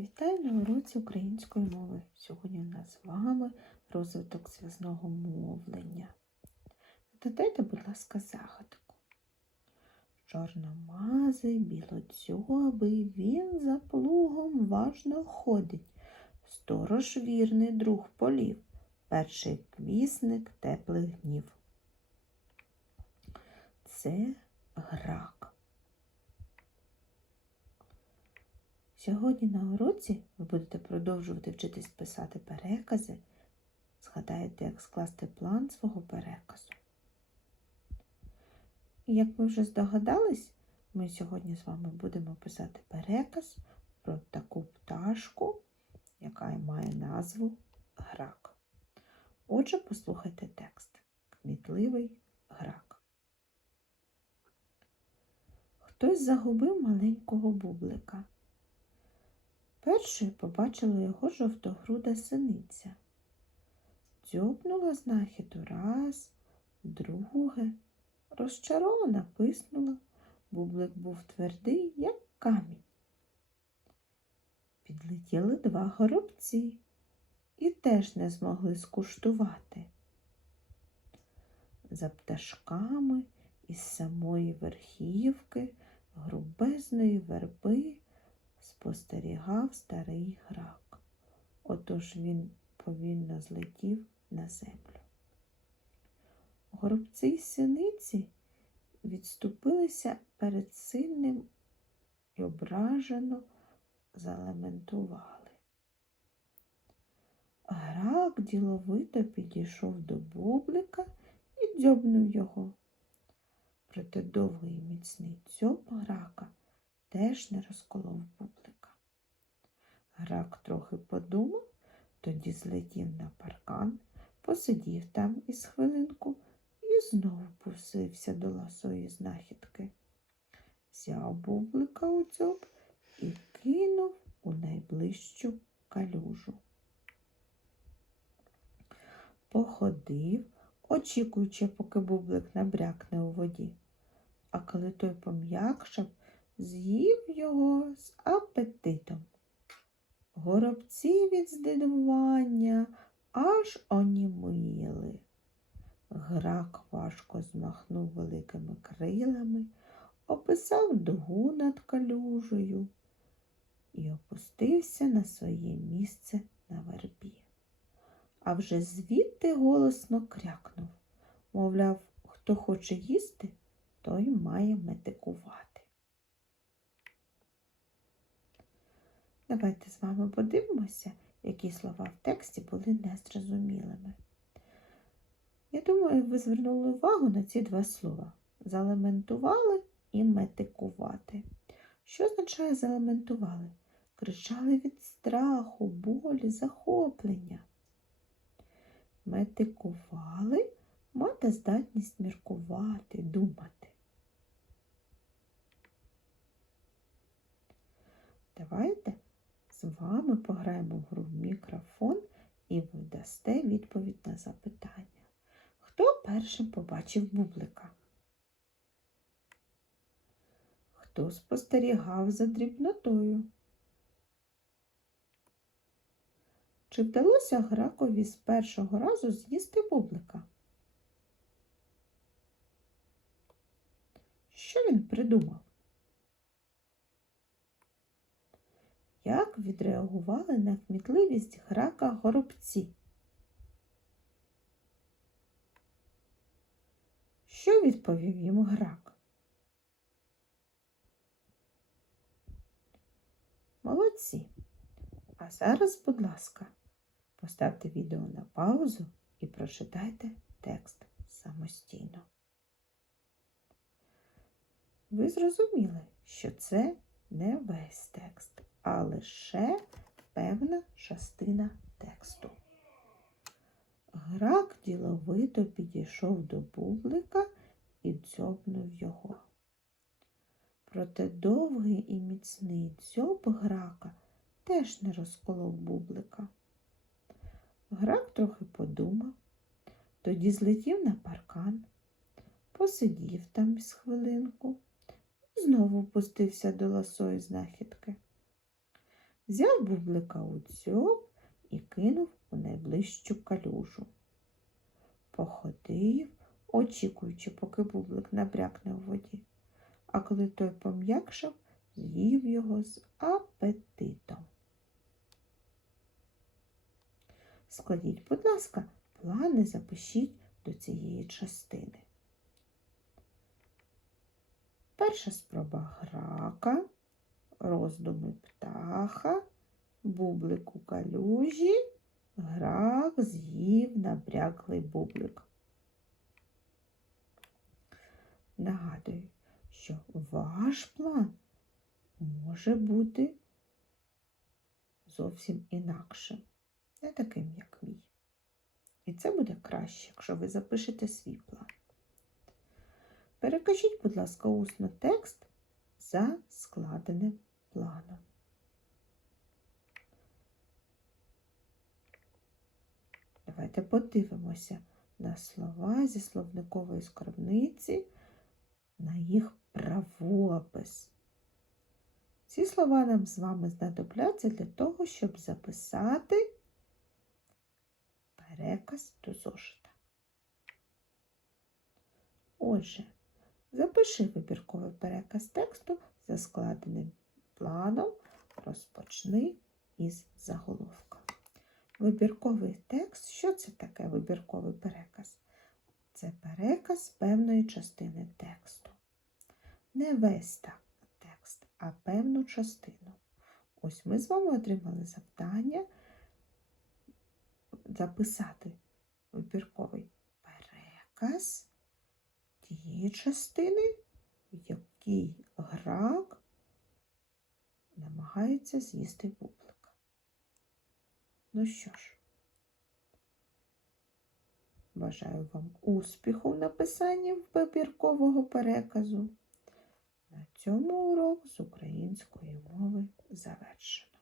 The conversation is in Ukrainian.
Вітаю на уроці української мови. Сьогодні у нас з вами розвиток зв'язного мовлення. Додайте, будь ласка, загадку. Чорномазий, білодзьобий, він за плугом важно ходить. Сторож вірний друг полів, перший квісник теплих днів. Це грак. Сьогодні на уроці ви будете продовжувати вчитись писати перекази. Згадаєте, як скласти план свого переказу. Як ви вже здогадались, ми сьогодні з вами будемо писати переказ про таку пташку, яка має назву грак. Отже, послухайте текст. Кмітливий грак. Хтось загубив маленького бублика. Першою побачила його жовтогруда синиця. Дзьобнула знахіду раз, друге, розчарована писнула, бублик був твердий, як камінь. Підлетіли два горобці і теж не змогли скуштувати. За пташками із самої верхівки грубезної верби спостерігав старий грак. Отож він повільно злетів на землю. Горобці й синиці відступилися перед сильним і ображено залементували. Грак діловито підійшов до бублика і дзьобнув його. Проте довгий і міцний дзьоб грака теж не розколов бублика. Грак трохи подумав, тоді злетів на паркан, посидів там із хвилинку і знову пустився до ласої знахідки. Взяв бублика у дзьоб і кинув у найближчу калюжу. Походив, очікуючи, поки бублик набрякне у воді, а коли той пом'якшав, з'їв його з апетитом. Горобці від здивування аж онімили. Грак важко змахнув великими крилами, описав дугу над калюжею і опустився на своє місце на вербі. А вже звідти голосно крякнув, мовляв, хто хоче їсти, той має метикувати. Давайте з вами подивимося, які слова в тексті були незрозумілими. Я думаю, ви звернули увагу на ці два слова залементували і метикувати. Що означає залементували? Кричали від страху, болі, захоплення. Метикували мати здатність міркувати, думати. Давайте з вами пограємо в гру мікрофон і ви дасте відповідь на запитання. Хто першим побачив бублика? Хто спостерігав за дрібнотою? Чи вдалося гракові з першого разу з'їсти бублика? Що він придумав? Як відреагували на кмітливість грака горобці? Що відповів йому грак? Молодці. А зараз, будь ласка, поставте відео на паузу і прочитайте текст самостійно. Ви зрозуміли, що це не весь текст, а лише певна частина тексту. Грак діловито підійшов до бублика і дзьобнув його. Проте довгий і міцний дзьоб грака теж не розколов бублика. Грак трохи подумав, тоді злетів на паркан, посидів там з хвилинку знову пустився до ласої знахідки. Взяв бублика у дзьоб і кинув у найближчу калюжу. Походив, очікуючи, поки бублик набрякне у воді, а коли той пом'якшав, з'їв його з апетитом. Складіть, будь ласка, плани запишіть до цієї частини. Перша спроба грака, роздуми птаха, бублик у калюжі, грак з'їв набряклий бублик. Нагадую, що ваш план може бути зовсім інакшим, не таким, як мій. І це буде краще, якщо ви запишете свій план. Перекажіть, будь ласка, усно текст за складеним планом. Давайте подивимося на слова зі словникової скарбниці, на їх правопис. Ці слова нам з вами знадобляться для того, щоб записати переказ до зошита. Отже, запиши вибірковий переказ тексту за складеним планом. Розпочни із заголовка. Вибірковий текст. Що це таке вибірковий переказ? Це переказ певної частини тексту. Не весь текст, а певну частину. Ось ми з вами отримали завдання записати вибірковий переказ тієї частини, в якій грак намагається з'їсти бублика. Ну що ж, бажаю вам успіху в написанні вибіркового переказу. На цьому урок з української мови завершено.